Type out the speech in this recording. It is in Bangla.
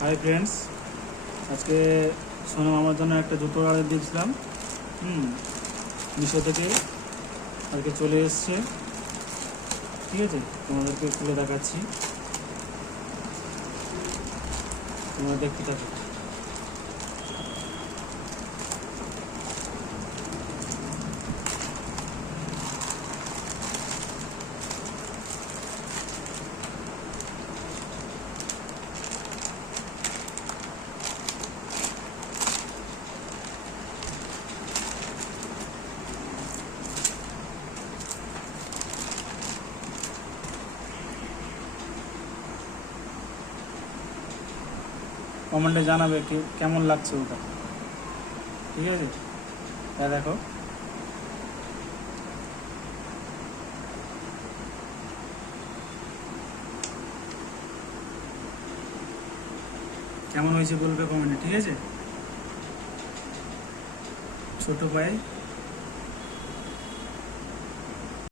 হাই ফ্রেন্ডস, আজকে সোনাম আমার জন্য একটা জুতো অর্ডার দিয়েছিলাম। মিশো থেকে আজকে চলে এসছে। ঠিক আছে, তোমাদেরকে খুলে দেখাচ্ছি, তোমরা দেখতে থাকো। কমেন্টে জানাবে কেমন লাগছে ওটা। ঠিক আছে, দেখো কেমন হয়েছে বলবে কমেন্টে। ঠিক আছে, ছোট পায়ে